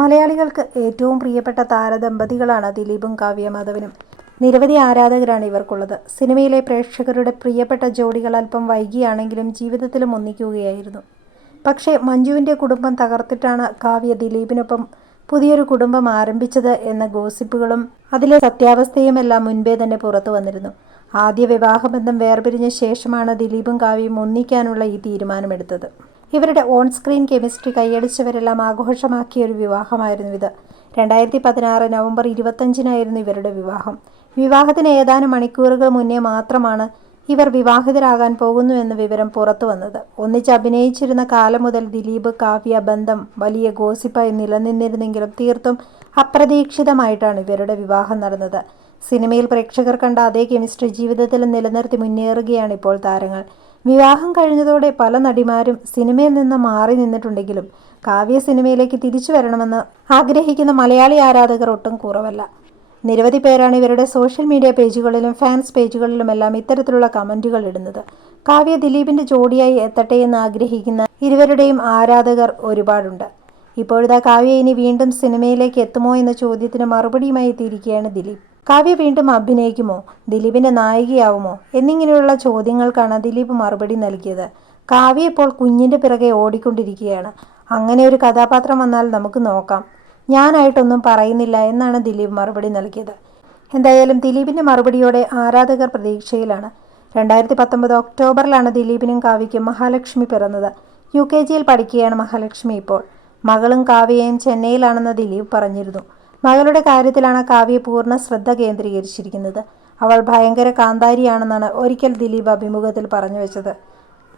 മലയാളികൾക്ക് ഏറ്റവും പ്രിയപ്പെട്ട താരദമ്പതികളാണ് ദിലീപും കാവ്യ മാധവനും. നിരവധി ആരാധകരാണ് ഇവർക്കുള്ളത്. സിനിമയിലെ പ്രേക്ഷകരുടെ പ്രിയപ്പെട്ട ജോഡികൾ അല്പം വൈകിയാണെങ്കിലും ജീവിതത്തിലും ഒന്നിക്കുകയായിരുന്നു. പക്ഷേ മഞ്ജുവിൻ്റെ കുടുംബം തകർത്തിട്ടാണ് കാവ്യ ദിലീപിനൊപ്പം പുതിയൊരു കുടുംബം ആരംഭിച്ചത് എന്ന ഗോസിപ്പുകളും അതിലെ സത്യാവസ്ഥയുമെല്ലാം മുൻപേ തന്നെ പുറത്തു വന്നിരുന്നു. ആദ്യ വിവാഹബന്ധം വേർപിരിഞ്ഞ ശേഷമാണ് ദിലീപും കാവ്യയും ഒന്നിക്കാനുള്ള ഈ തീരുമാനമെടുത്തത്. ഇവരുടെ ഓൺ സ്ക്രീൻ കെമിസ്ട്രി കൈയടിച്ചവരെല്ലാം ആഘോഷമാക്കിയ ഒരു വിവാഹമായിരുന്നു ഇത്. 2016 നവംബർ 25-നായിരുന്നു ഇവരുടെ വിവാഹം. വിവാഹത്തിന് ഏതാനും മണിക്കൂറുകൾ മുന്നേ മാത്രമാണ് ഇവർ വിവാഹിതരാകാൻ പോകുന്നു എന്ന വിവരം പുറത്തു വന്നത്. ഒന്നിച്ച് അഭിനയിച്ചിരുന്ന കാലം മുതൽ ദിലീപ് കാവ്യ ബന്ധം വലിയ ഗോസിപ്പായി നിലനിന്നിരുന്നെങ്കിലും തീർത്തും അപ്രതീക്ഷിതമായിട്ടാണ് ഇവരുടെ വിവാഹം നടന്നത്. സിനിമയിൽ പ്രേക്ഷകർ കണ്ട അതേ കെമിസ്ട്രി ജീവിതത്തിലും നിലനിർത്തി മുന്നേറുകയാണ് ഇപ്പോൾ താരങ്ങൾ. വിവാഹം കഴിഞ്ഞതോടെ പല നടിമാരും സിനിമയിൽ നിന്ന് മാറി നിന്നിട്ടുണ്ടെങ്കിലും കാവ്യ സിനിമയിലേക്ക് തിരിച്ചു വരണമെന്ന് ആഗ്രഹിക്കുന്ന മലയാളി ആരാധകർ ഒട്ടും കുറവല്ല. നിരവധി പേരാണ് ഇവരുടെ സോഷ്യൽ മീഡിയ പേജുകളിലും ഫാൻസ് പേജുകളിലുമെല്ലാം ഇത്തരത്തിലുള്ള കമൻറ്റുകൾ ഇടുന്നത്. കാവ്യ ദിലീപിൻ്റെ ജോഡിയായി എത്തട്ടെ എന്ന് ആഗ്രഹിക്കുന്ന ഇരുവരുടെയും ആരാധകർ ഒരുപാടുണ്ട്. ഇപ്പോഴത്തെ കാവ്യ ഇനി വീണ്ടും സിനിമയിലേക്ക് എത്തുമോ എന്ന ചോദ്യത്തിന് മറുപടിയുമായി എത്തിയിരിക്കുകയാണ് ദിലീപ്. കാവ്യ വീണ്ടും അഭിനയിക്കുമോ, ദിലീപിൻ്റെ നായികയാവുമോ എന്നിങ്ങനെയുള്ള ചോദ്യങ്ങൾക്കാണ് ദിലീപ് മറുപടി നൽകിയത്. കാവ്യ ഇപ്പോൾ കുഞ്ഞിൻ്റെ പിറകെ ഓടിക്കൊണ്ടിരിക്കുകയാണ്. അങ്ങനെ ഒരു കഥാപാത്രം വന്നാൽ നമുക്ക് നോക്കാം, ഞാനായിട്ടൊന്നും പറയുന്നില്ല എന്നാണ് ദിലീപ് മറുപടി നൽകിയത്. എന്തായാലും ദിലീപിൻ്റെ മറുപടിയോടെ ആരാധകർ പ്രതീക്ഷയിലാണ്. 2019 ഒക്ടോബറിലാണ് ദിലീപിനും കാവ്യയ്ക്കും മഹാലക്ഷ്മി പിറന്നത്. UKG-യിൽ പഠിക്കുകയാണ് മഹാലക്ഷ്മി ഇപ്പോൾ. മകളും കാവ്യയും ചെന്നൈയിലാണെന്ന് ദിലീപ് പറഞ്ഞിരുന്നു. മകളുടെ കാര്യത്തിലാണ് കാവ്യ പൂർണ്ണ ശ്രദ്ധ കേന്ദ്രീകരിച്ചിരിക്കുന്നത്. അവൾ ഭയങ്കര കാന്താരിയാണെന്നാണ് ഒരിക്കൽ ദിലീപ് അഭിമുഖത്തിൽ പറഞ്ഞു വെച്ചത്.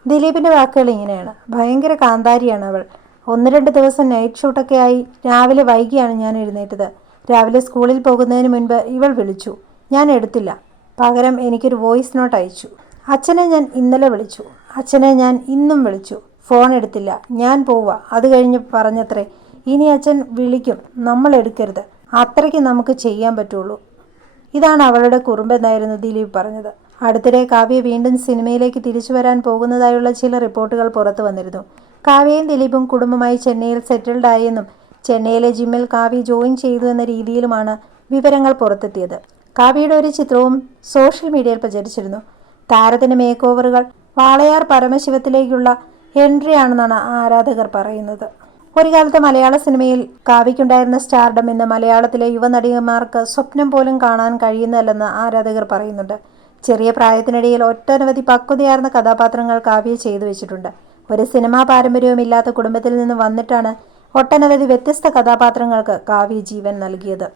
ദിലീപിൻ്റെ വാക്കുകൾ ഇങ്ങനെയാണ്: ഭയങ്കര കാന്താരിയാണ് അവൾ. 1-2 ദിവസം നൈറ്റ് ഷൂട്ടൊക്കെ ആയി രാവിലെ വൈകിയാണ് ഞാൻ എഴുന്നേറ്റത്. രാവിലെ സ്കൂളിൽ പോകുന്നതിന് മുൻപ് ഇവൾ വിളിച്ചു. ഞാൻ എടുത്തില്ല. പകരം എനിക്കൊരു വോയിസ് നോട്ട് അയച്ചു. അച്ഛനെ ഞാൻ ഇന്നലെ വിളിച്ചു. അച്ഛനെ ഞാൻ ഇന്നും വിളിച്ചു. ഫോൺ എടുത്തില്ല. ഞാൻ പോവുക. അത് കഴിഞ്ഞ് പറഞ്ഞത്രേ, ഇനി അച്ഛൻ വിളിക്കും, നമ്മൾ എടുക്കരുത്. അത്രയ്ക്ക് നമുക്ക് ചെയ്യാൻ പറ്റുള്ളൂ. ഇതാണ് അവളുടെ കുറുമ്പെന്നായിരുന്നു ദിലീപ് പറഞ്ഞത്. അടുത്തിടെ കാവ്യ വീണ്ടും സിനിമയിലേക്ക് തിരിച്ചു വരാൻ പോകുന്നതായുള്ള ചില റിപ്പോർട്ടുകൾ പുറത്തു വന്നിരുന്നു. കാവ്യയും ദിലീപും കുടുംബമായി ചെന്നൈയിൽ സെറ്റിൽഡ് ആയെന്നും ചെന്നൈയിലെ ജിമ്മിൽ കാവ്യ ജോയിൻ ചെയ്തു എന്ന രീതിയിലുമാണ് വിവരങ്ങൾ പുറത്തെത്തിയത്. കാവ്യയുടെ ഒരു ചിത്രവും സോഷ്യൽ മീഡിയയിൽ പ്രചരിച്ചിരുന്നു. താരത്തിൻ്റെ മേക്ക് ഓവറുകൾ വാളയാർ പരമശിവത്തിലേക്കുള്ള എൻട്രി ആണെന്നാണ് ആരാധകർ പറയുന്നത്. ഒരു കാലത്ത് മലയാള സിനിമയിൽ കാവ്യയ്ക്കുണ്ടായിരുന്ന സ്റ്റാർഡം ഇന്ന് മലയാളത്തിലെ യുവനടിമാർക്ക് സ്വപ്നം പോലും കാണാൻ കഴിയുന്നതല്ലെന്ന് ആരാധകർ പറയുന്നുണ്ട്. ചെറിയ പ്രായത്തിനിടയിൽ ഒട്ടനവധി പക്വതയാർന്ന കഥാപാത്രങ്ങൾ കാവ്യ ചെയ്തു വെച്ചിട്ടുണ്ട്. ഒരു സിനിമാ പാരമ്പര്യവുമില്ലാത്ത കുടുംബത്തിൽ നിന്ന് വന്നിട്ടാണ് ഒട്ടനവധി വ്യത്യസ്ത കഥാപാത്രങ്ങൾക്ക് കാവ്യ ജീവൻ നൽകിയത്.